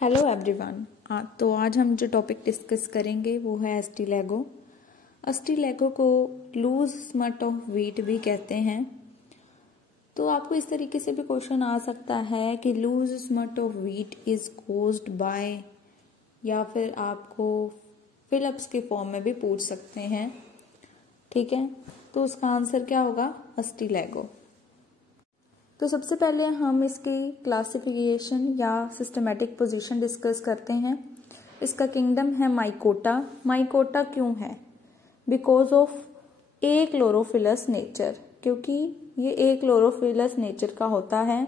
Hello everyone. तो आज हम जो टॉपिक डिस्कस करेंगे वो है अस्टिलैगो। अस्टिलैगो को लूज स्मट ऑफ व्हीट भी कहते हैं। तो आपको इस तरीके से भी क्वेश्चन आ सकता है कि loose smut of wheat is caused by, या फिर आपको फिलिप्स के फॉर्म में भी पूछ सकते हैं। ठीक है, तो उसका आंसर क्या होगा? अस्टिलैगो। तो सबसे पहले हम इसकी क्लासिफिकेशन या सिस्टमेटिक पोजीशन डिस्कस करते हैं। इसका किंगडम है माइकोटा। माइकोटा क्यों है? Because of A chlorophyllous nature, क्योंकि ये ए क्लोरोफिलस नेचर का होता है।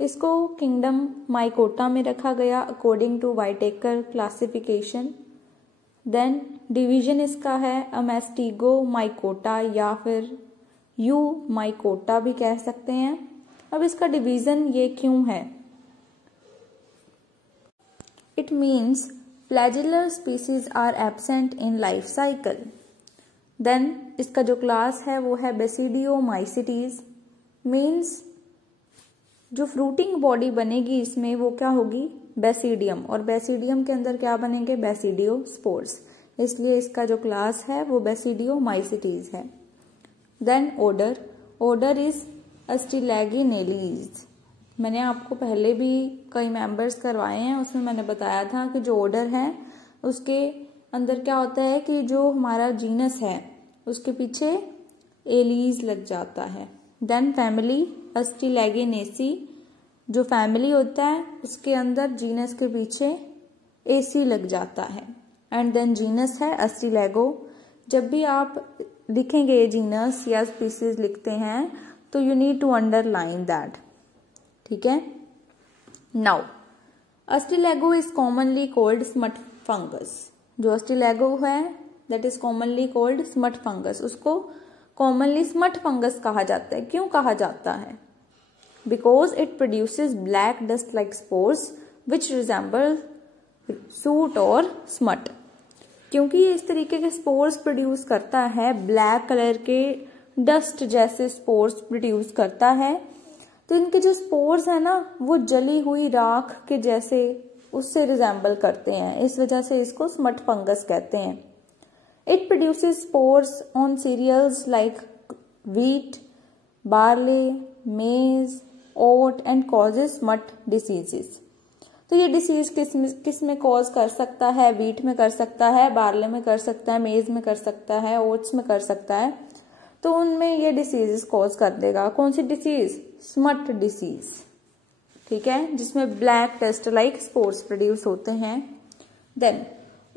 इसको किंगडम माइकोटा में रखा गया according to Whittaker classification. Then division इसका है अमेस्टिगो माइकोटा या फिर यू माइकोटा भी कह सकते हैं। अब इसका डिवीजन ये क्यों है? It means flagellar species are absent in life cycle. Then इसका जो क्लास है वो है बेसिडियोमाइसिटीज। मीन्स जो फ्रूटिंग बॉडी बनेगी इसमें वो क्या होगी? बेसिडियम, और बेसिडियम के अंदर क्या बनेंगे? बेसिडियोस्पोर्स। इसलिए इसका जो क्लास है वो बेसिडियोमाइसिटीज है। Then order is Ustilaginales. मैंने आपको पहले भी कई मेंबर्स करवाए हैं, उसमें मैंने बताया था कि जो ऑर्डर है उसके अंदर क्या होता है कि जो हमारा जीनस है उसके पीछे एलीज लग जाता है। देन फैमिली अस्टिलैगिनेसी, जो फैमिली होता है उसके अंदर जीनस के पीछे एसी लग जाता है। एंड देन जीनस है अस्टिलैगो। जब भी आप लिखेंगे जीनस या स्पीसीज लिखते हैं तो you need to underline that. ठीक है। Now Ustilago is commonly called smut fungus. जो अस्टिलैगो है that is commonly called smut fungus, उसको कॉमनली स्मट फंगस कहा जाता है। क्यों कहा जाता है? Because it produces black dust like spores which resemble soot और स्मट। क्योंकि ये इस तरीके के स्पोर्स प्रोड्यूस करता है, ब्लैक कलर के डस्ट जैसे स्पोर्स प्रोड्यूस करता है। तो इनके जो स्पोर्स है ना वो जली हुई राख के जैसे उससे रिजेंबल करते हैं, इस वजह से इसको स्मट फंगस कहते हैं। It produces spores on cereals like wheat, barley, maize, oat and causes smut diseases. तो ये डिसीज किस में कॉज कर सकता है? व्हीट में कर सकता है, बार्ले में कर सकता है, मेज में कर सकता है, ओट्स में कर सकता है। तो उनमें ये डिसीजेस कॉज कर देगा। कौन सी डिसीज? Smut disease. ठीक है, जिसमें black dust like spores produce होते हैं। Then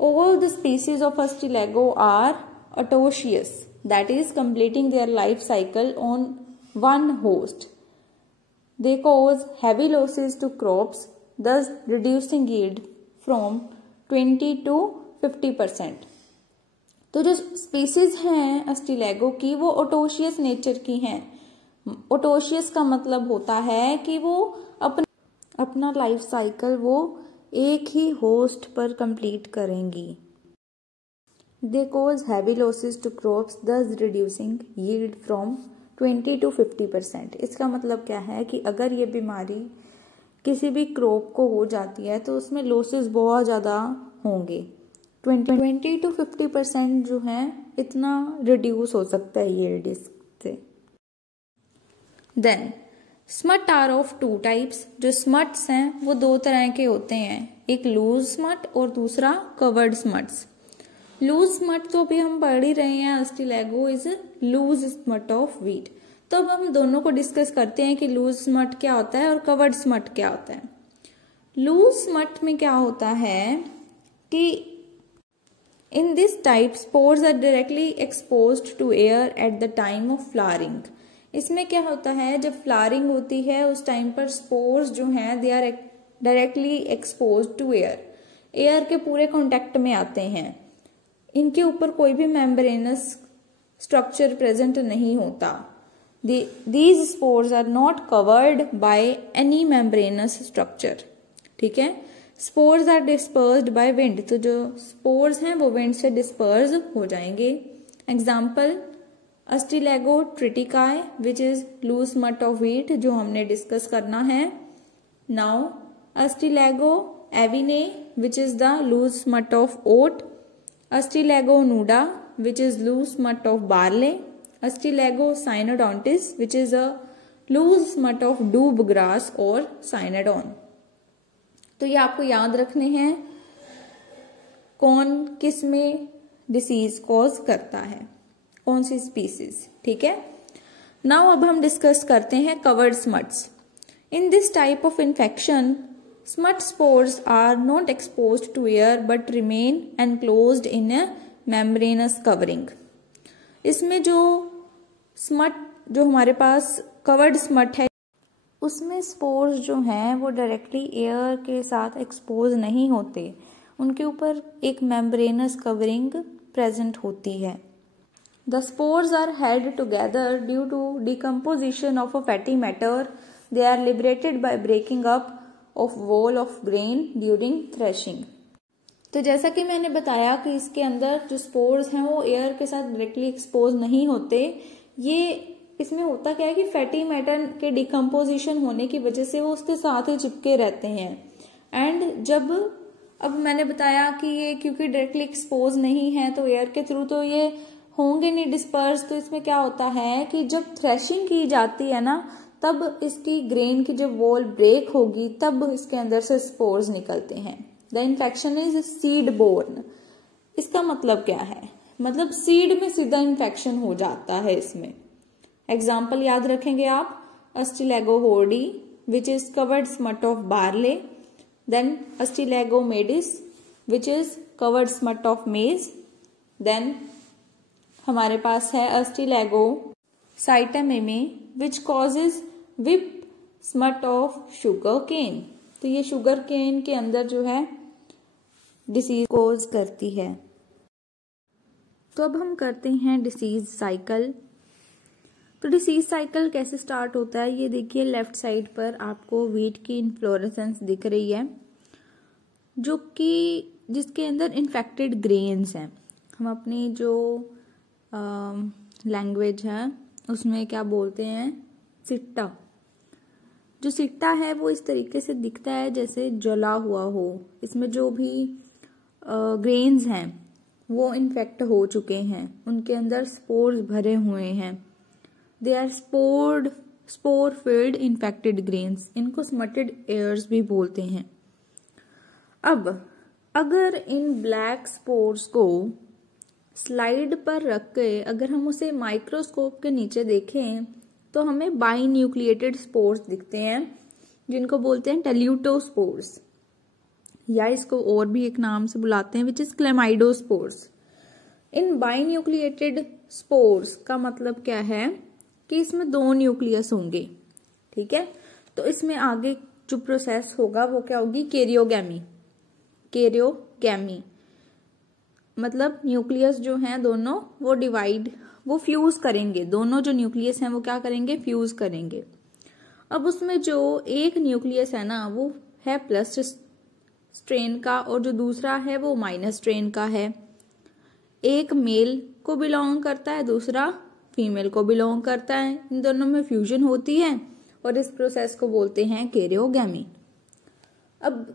all the species of Ustilago are autoecious, that is completing their life cycle on one host. They cause heavy losses to crops, thus reducing yield from 20 to 50%। तो जो species हैं Ustilago की वो ओटोशियस nature की हैं। ओटोशियस का मतलब होता है कि वो अपना लाइफ साइकिल वो एक ही होस्ट पर कंप्लीट करेंगी। They cause heavy losses to crops thus reducing yield from 20 to 50%। इसका मतलब क्या है कि अगर ये बीमारी किसी भी क्रॉप को हो जाती है तो उसमें लॉसेस बहुत ज़्यादा होंगे। 20 to 50% जो है इतना रिड्यूस हो सकता है यील्ड इससे। Then smut are of two types. जो स्मट्स हैं वो दो तरह के होते हैं, एक लूज स्मट और दूसरा कवर्ड स्मट्स। लूज स्मट तो अभी हम पढ़ ही रहे हैं, Ustilago is loose smut of wheat. तो अब हम दोनों को डिस्कस करते हैं कि लूज स्मट क्या होता है और कवर्ड स्मट क्या होता है। लूज स्मट में क्या होता है कि in this type spores are directly exposed to air at the time of flowering. इसमें क्या होता है, जब फ्लावरिंग होती है उस टाइम पर स्पोर्स जो हैं they are directly exposed to air, air के पूरे कांटेक्ट में आते हैं। इनके ऊपर कोई भी मेम्ब्रेनस स्ट्रक्चर प्रेजेंट नहीं होता। These spores are not covered by any membranous structure। ठीक है, spores are dispersed by wind। तो जो spores हैं वो wind से disperse हो जाएंगे। Example Ustilago ट्रिटिकाई which is loose smut of wheat, जो हमने डिस्कस करना है। Now Ustilago avenae which is the loose smut of oat, Ustilago nuda which is loose smut of barley, Ustilago cynodontis which is a loose smut of doob grass और Cynodon. तो ये आपको याद रखने हैं कौन किस में डिसीज कॉज करता है, कौन सी स्पीसीज, ठीक है। नाउ अब हम डिस्कस करते हैं covered smuts. In this type of infection smut spores are not exposed to air but remain enclosed in a membranous covering. इसमें जो स्मट जो हमारे पास कवर्ड स्मट है उसमें स्पोर्स जो हैं वो डायरेक्टली एयर के साथ एक्सपोज नहीं होते, उनके ऊपर एक मेम्ब्रेनस कवरिंग प्रेजेंट होती है। The spores are held together due to decomposition of a fatty matter. They are liberated by breaking up of wall of grain during threshing. तो जैसा कि मैंने बताया कि इसके अंदर जो स्पोर्स हैं वो एयर के साथ डायरेक्टली एक्सपोज नहीं होते। ये इसमें होता क्या है कि फैटी मैटर के डिकम्पोजिशन होने की वजह से वो उसके साथ ही चिपके रहते हैं। एंड जब अब मैंने बताया कि ये क्योंकि डायरेक्टली एक्सपोज नहीं है तो एयर के थ्रू तो ये होंगे नहीं डिस्पर्स। तो इसमें क्या होता है कि जब थ्रेशिंग की जाती है ना तब इसकी ग्रेन की जब वॉल ब्रेक होगी तब इसके अंदर से स्पोर्स निकलते हैं। The infection is seed borne. इसका मतलब क्या है, मतलब सीड में सीधा इन्फेक्शन हो जाता है इसमें। एग्जाम्पल याद रखेंगे आप, Ustilago hordei which is covered smut of barley, then Ustilago maydis which is covered smut of maize, then हमारे पास है Ustilago scitaminea which causes whip smut of sugar cane. तो ये शुगर केन के अंदर जो है डिसीज कॉज करती है। तो अब हम करते हैं डिसीज साइकिल। तो डिसीज साइकिल कैसे स्टार्ट होता है, ये देखिए लेफ्ट साइड पर आपको वीट की इन्फ्लोरेसेंस दिख रही है जो कि जिसके अंदर इन्फेक्टेड ग्रेन्स हैं। हम अपनी जो लैंग्वेज है उसमें क्या बोलते हैं, सिट्टा। जो सिट्टा है वो इस तरीके से दिखता है जैसे जला हुआ हो। इसमें जो भी ग्रेन्स हैं वो इन्फेक्ट हो चुके हैं, उनके अंदर स्पोर्स भरे हुए हैं। They are spore filled infected grains. इनको स्मटेड एयर्स भी बोलते हैं। अब अगर इन ब्लैक स्पोर्स को स्लाइड पर रख के अगर हम उसे माइक्रोस्कोप के नीचे देखें तो हमें बाइन्यूक्लिएटेड स्पोर्स दिखते हैं जिनको बोलते हैं टेल्यूटोस्पोर्स, या इसको और भी एक नाम से बुलाते हैं विच इज क्लेमाइडोस्पोर्स। इन बाइन्यूक्लिएटेड स्पोर्स का मतलब क्या है कि इसमें 2 न्यूक्लियस होंगे, ठीक है। तो इसमें आगे जो प्रोसेस होगा वो क्या होगी, कैरियोगैमी। कैरियोगैमी मतलब न्यूक्लियस जो हैं दोनों वो फ्यूज करेंगे। दोनों जो न्यूक्लियस हैं वो क्या करेंगे, फ्यूज करेंगे। अब उसमें जो एक न्यूक्लियस है ना वो है प्लस स्ट्रेन का और जो दूसरा है वो माइनस स्ट्रेन का है। एक मेल को बिलोंग करता है, दूसरा फीमेल को बिलोंग करता है। इन दोनों में फ्यूजन होती है और इस प्रोसेस को बोलते हैं कैरियोगैमी। अब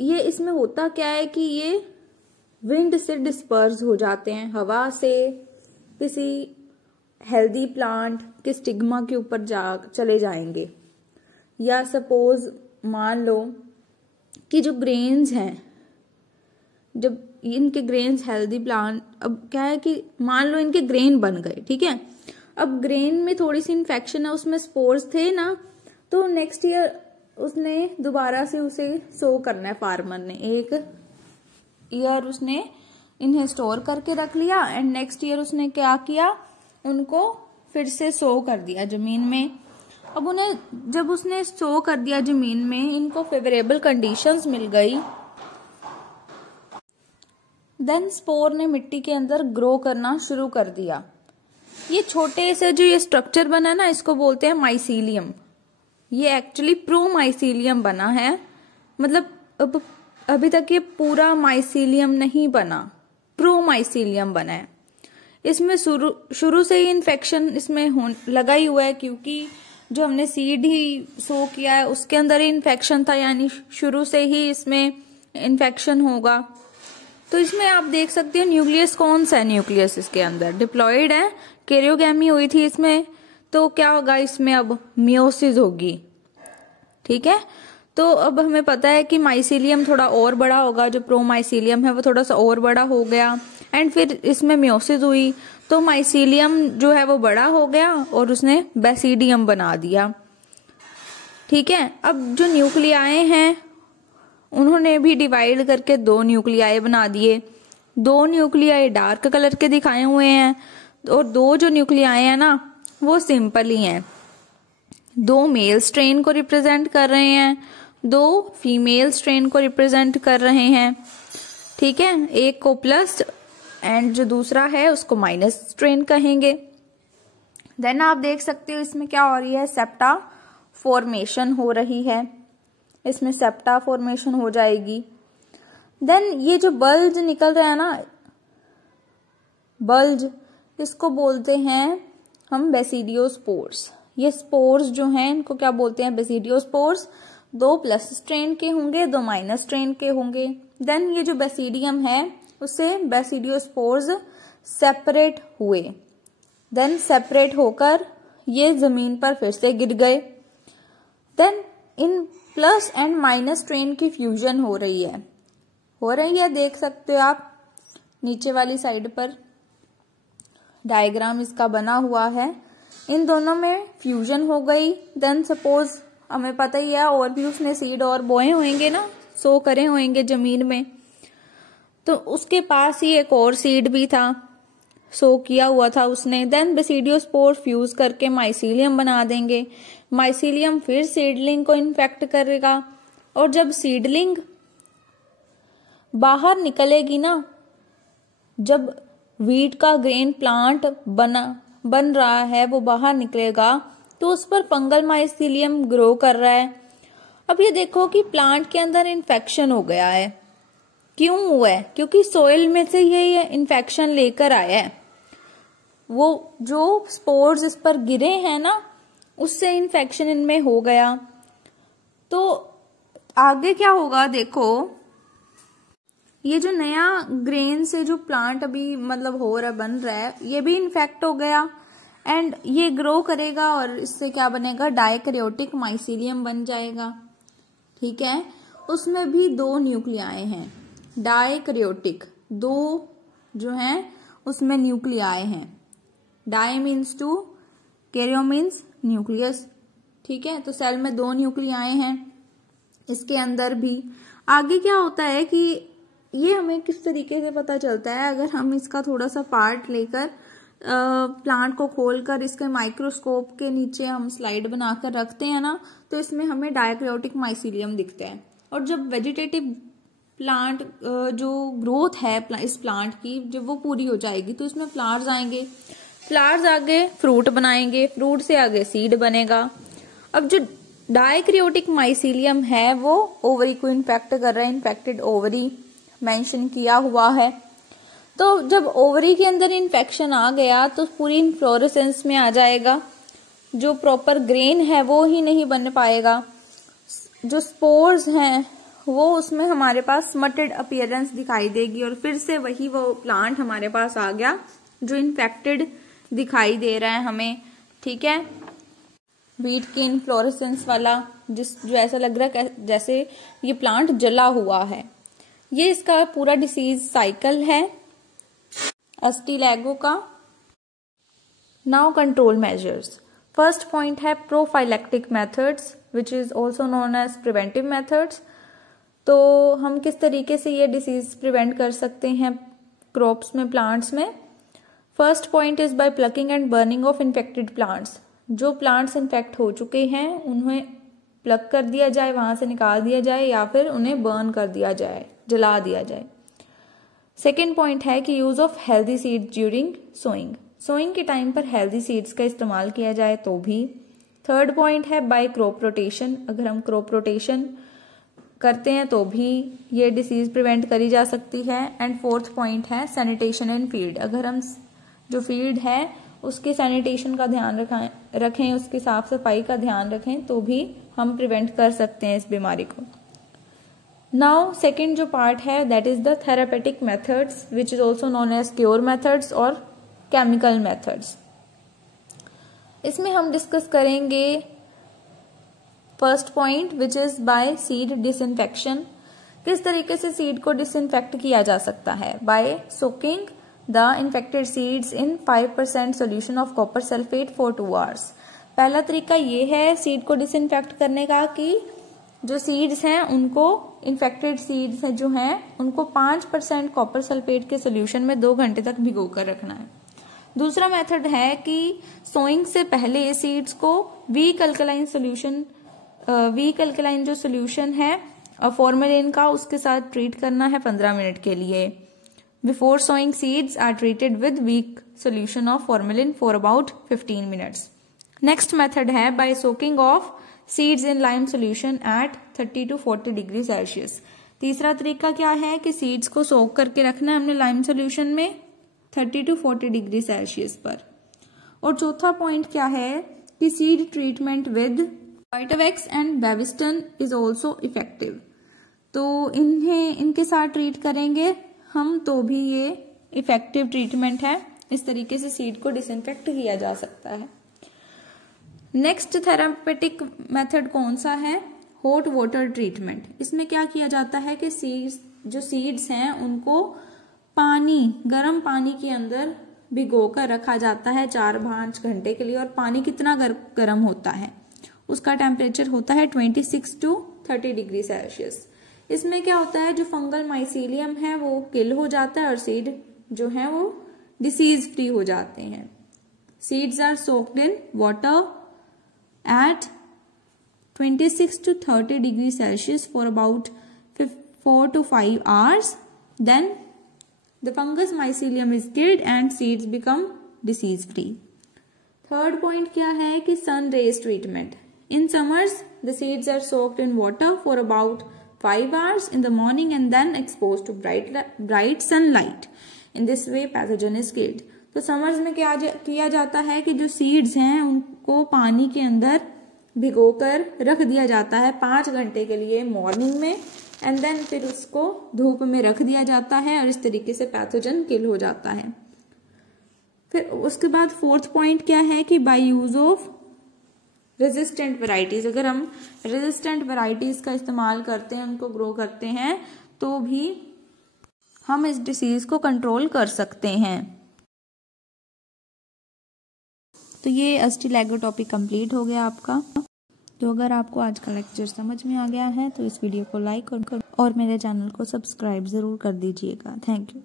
ये इसमें होता क्या है कि ये विंड से डिस्पर्स हो जाते हैं, हवा से किसी हेल्दी प्लांट के स्टिग्मा के ऊपर चले जाएंगे। या सपोज मान लो कि जो ग्रेन्स हैं, जब इनके ग्रेन्स हेल्दी प्लांट, अब क्या है कि मान लो इनके ग्रेन बन गए, ठीक है। अब ग्रेन में थोड़ी सी इन्फेक्शन है, उसमें स्पोर्स थे ना, तो नेक्स्ट ईयर उसने दोबारा से उसे सो करना है फार्मर ने। एक ईयर उसने इन्हें स्टोर करके रख लिया एंड नेक्स्ट ईयर उसने क्या किया, उनको फिर से सो कर दिया जमीन में। अब उन्हें जब उसने सो कर दिया जमीन में, इनको फेवरेबल कंडीशंस मिल गई, देन स्पोर ने मिट्टी के अंदर ग्रो करना शुरू कर दिया। ये छोटे से जो ये स्ट्रक्चर बना ना इसको बोलते हैं माइसीलियम। ये एक्चुअली प्रोमाइसीलियम बना है, मतलब अभी तक ये पूरा माइसीलियम नहीं बना, प्रोमाइसीलियम बना है। इसमें शुरू से ही इन्फेक्शन इसमें लगा ही हुआ है क्योंकि जो हमने सीड ही सो किया है उसके अंदर ही इन्फेक्शन था, यानी शुरू से ही इसमें इन्फेक्शन होगा। तो इसमें आप देख सकते हो न्यूक्लियस कौन सा है, न्यूक्लियस इसके अंदर डिप्लॉइड है, कैरियोगैमी हुई थी इसमें, तो क्या होगा इसमें अब मियोसिस होगी। ठीक है, तो अब हमें पता है कि माइसीलियम थोड़ा और बड़ा होगा, जो प्रोमाइसीलियम है वो थोड़ा सा और बड़ा हो गया एंड फिर इसमें मियोसिस हुई, तो माइसीलियम जो है वो बड़ा हो गया और उसने बेसिडियम बना दिया। ठीक है, अब जो न्यूक्लियाए हैं उन्होंने भी डिवाइड करके 2 न्यूक्लियाए बना दिए। 2 न्यूक्लियाए डार्क कलर के दिखाए हुए हैं और 2 जो न्यूक्लियाए हैं ना वो सिंपल ही हैं। 2 मेल स्ट्रेन को रिप्रेजेंट कर रहे हैं, 2 फीमेल स्ट्रेन को रिप्रेजेंट कर रहे हैं। ठीक है, एक को प्लस एंड जो दूसरा है उसको माइनस स्ट्रेन कहेंगे। देन आप देख सकते हो इसमें क्या हो रही है, सेप्टा फॉर्मेशन हो रही है, इसमें सेप्टा फॉर्मेशन हो जाएगी। देन ये जो बल्ज निकल रहा है ना, बल्ज, इसको बोलते हैं हम बेसिडियोस्पोर्स। ये स्पोर्स जो हैं इनको क्या बोलते हैं, बेसिडियोस्पोर्स। 2 प्लस स्ट्रेन के होंगे, 2 माइनस स्ट्रेन के होंगे। देन ये जो बेसिडियम है उससे बेसिडियोस्पोर्स सेपरेट हुए, देन सेपरेट होकर ये जमीन पर फिर से गिर गए। देन इन प्लस एंड माइनस स्ट्रेन की फ्यूजन हो रही है, देख सकते हो आप नीचे वाली साइड पर डायग्राम इसका बना हुआ है। इन दोनों में फ्यूजन हो गई। देन सपोज हमें पता ही है और भी उसने सीड और बोए होंगे ना, सो करे होंगे जमीन में, तो उसके पास ही एक और सीड भी था, सो किया हुआ था उसने। देन बेसिडियोस्पोर फ्यूज करके माइसीलियम बना देंगे, माइसीलियम फिर सीडलिंग को इन्फेक्ट करेगा और जब सीडलिंग बाहर निकलेगी ना, जब वीट का ग्रेन प्लांट बन रहा है वो बाहर निकलेगा तो उस पर फंगल माइसीलियम ग्रो कर रहा है। अब ये देखो कि प्लांट के अंदर इन्फेक्शन हो गया है। क्यों हुआ है? क्योंकि सोइल में से ये इन्फेक्शन लेकर आया है। वो जो स्पोर्स इस पर गिरे हैं ना, उससे इन्फेक्शन इनमें हो गया। तो आगे क्या होगा देखो, ये जो नया ग्रेन से जो प्लांट अभी मतलब हो रहा बन रहा है, ये भी इन्फेक्ट हो गया एंड ये ग्रो करेगा और इससे क्या बनेगा, डायकैरियोटिक माइसीलियम बन जाएगा। ठीक है, उसमें भी 2 न्यूक्लियाए हैं, डायकैरियोटिक 2 जो हैं उसमें न्यूक्लियाए हैं। Di means 2, karyo means nucleus. ठीक है, तो सेल में 2 न्यूक्लियाए हैं। इसके अंदर भी आगे क्या होता है कि ये हमें किस तरीके से पता चलता है, अगर हम इसका थोड़ा सा पार्ट लेकर प्लांट को खोलकर इसके माइक्रोस्कोप के नीचे हम स्लाइड बनाकर रखते हैं ना, तो इसमें हमें डायकैरियोटिक माइसीलियम दिखता है। और जब वेजिटेटिव प्लांट जो ग्रोथ है इस प्लांट की, जब वो पूरी हो जाएगी तो इसमें फ्लावर्स आएंगे, फ्लावर्स आगे फ्रूट बनाएंगे, फ्रूट से आगे सीड बनेगा। अब जो डायकैरियोटिक माइसीलियम है वो ओवरी को इन्फेक्ट कर रहा है, इन्फेक्टेड ओवरी मेंशन किया हुआ है। तो जब ओवरी के अंदर इन्फेक्शन आ गया तो पूरी इन्फ्लोरेसेंस में आ जाएगा, जो प्रॉपर ग्रेन है वो ही नहीं बन पाएगा, जो स्पोर्स हैं वो उसमें हमारे पास स्मटेड अपीयरेंस दिखाई देगी और फिर से वही वो प्लांट हमारे पास आ गया जो इन्फेक्टेड दिखाई दे रहा है हमें। ठीक है, वीट की इन्फ्लोरेसेंस वाला, जो ऐसा लग रहा है जैसे ये प्लांट जला हुआ है। ये इसका पूरा डिसीज साइकिल है अस्टिलैगो का। Now control measures. First point है prophylactic methods which is also known as preventive methods. तो हम किस तरीके से ये डिसीज प्रिवेंट कर सकते हैं क्रॉप्स में, प्लांट्स में। First point is by plucking and burning of infected plants. जो प्लांट्स इन्फेक्ट हो चुके हैं उन्हें प्लक कर दिया जाए, वहां से निकाल दिया जाए या फिर उन्हें बर्न कर दिया जाए, जला दिया जाए। सेकेंड पॉइंट है कि use of healthy seeds during sowing. Sowing के टाइम पर हेल्दी सीड्स का इस्तेमाल किया जाए तो भी। थर्ड पॉइंट है बाय क्रॉप रोटेशन। अगर हम क्रॉप रोटेशन करते हैं तो भी ये डिसीज प्रिवेंट करी जा सकती है। एंड फोर्थ पॉइंट है सैनिटेशन इन फील्ड। अगर हम जो फील्ड है उसके सैनिटेशन का ध्यान रखें, उसकी साफ सफाई का ध्यान रखें, तो भी हम प्रिवेंट कर सकते हैं इस बीमारी को। नाउ सेकेंड जो पार्ट है that is the therapeutic methods which is also known as cure methods और केमिकल मेथड्स। इसमें हम डिस्कस करेंगे first point which is by seed disinfection. किस तरीके से सीड को डिसइंफेक्ट किया जा सकता है? By soaking the infected seeds in 5% solution of copper sulphate for 2 hours. पहला तरीका ये है सीड को डिसइंफेक्ट करने का कि जो सीड्स हैं उनको, इन्फेक्टेड सीड्स हैं जो हैं उनको 5% कॉपर सल्फेट के सोल्यूशन में 2 घंटे तक भिगो कर रखना है। दूसरा मेथड है कि सोइंग से पहले सीड्स को वीक अल्कलाइन जो सोल्यूशन है फॉर्मेलिन का, उसके साथ ट्रीट करना है 15 मिनट के लिए। Before sowing seeds are treated with weak solution of formalin for about 15 minutes. Next method है by soaking of seeds in lime solution at 30 to 40 degree Celsius. तीसरा तरीका क्या है कि सीड्स को सोक करके रखना है हमने लाइम सोल्यूशन में 30 to 40 डिग्री सेल्सियस पर। और चौथा पॉइंट क्या है कि seed treatment with Vitavax and Bavistin is also effective. तो इनके साथ ट्रीट करेंगे हम तो भी ये इफेक्टिव ट्रीटमेंट है। इस तरीके से सीड को डिसइंफेक्ट किया जा सकता है। नेक्स्ट थेरापेटिक मेथड कौन सा है? Hot water treatment. इसमें क्या किया जाता है कि सीड्स हैं उनको गर्म पानी के अंदर भिगो कर रखा जाता है 4-5 घंटे के लिए। और पानी कितना गर्म होता है? उसका टेम्परेचर होता है 26 to 30 डिग्री सेल्सियस। इसमें क्या होता है, जो फंगल माइसीलियम है वो किल हो जाता है और सीड जो है वो डिसीज फ्री हो जाते हैं। Seeds are soaked in water at 26 to 30 degree Celsius for about 4 to 5 hours. Then the fungus mycelium is killed and seeds become disease free. Third point क्या है कि sun rays treatment. In summers, the seeds are soaked in water for about 5 hours in the morning and then exposed to bright sunlight. In this way, pathogen is killed. तो summers में क्या किया जाता है कि जो सीड्स हैं उनको पानी के अंदर भिगोकर रख दिया जाता है 5 घंटे के लिए मॉर्निंग में, एंड देन फिर उसको धूप में रख दिया जाता है और इस तरीके से पैथोजन किल हो जाता है। फिर उसके बाद फोर्थ पॉइंट क्या है कि by use of resistant varieties. अगर हम रेजिस्टेंट वैरायटीज का इस्तेमाल करते हैं, उनको ग्रो करते हैं, तो भी हम इस डिसीज को कंट्रोल कर सकते हैं। तो ये अस्टिलैगो टॉपिक कंप्लीट हो गया आपका। तो अगर आपको आज का लेक्चर समझ में आ गया है तो इस वीडियो को लाइक और मेरे चैनल को सब्सक्राइब जरूर कर दीजिएगा। Thank you.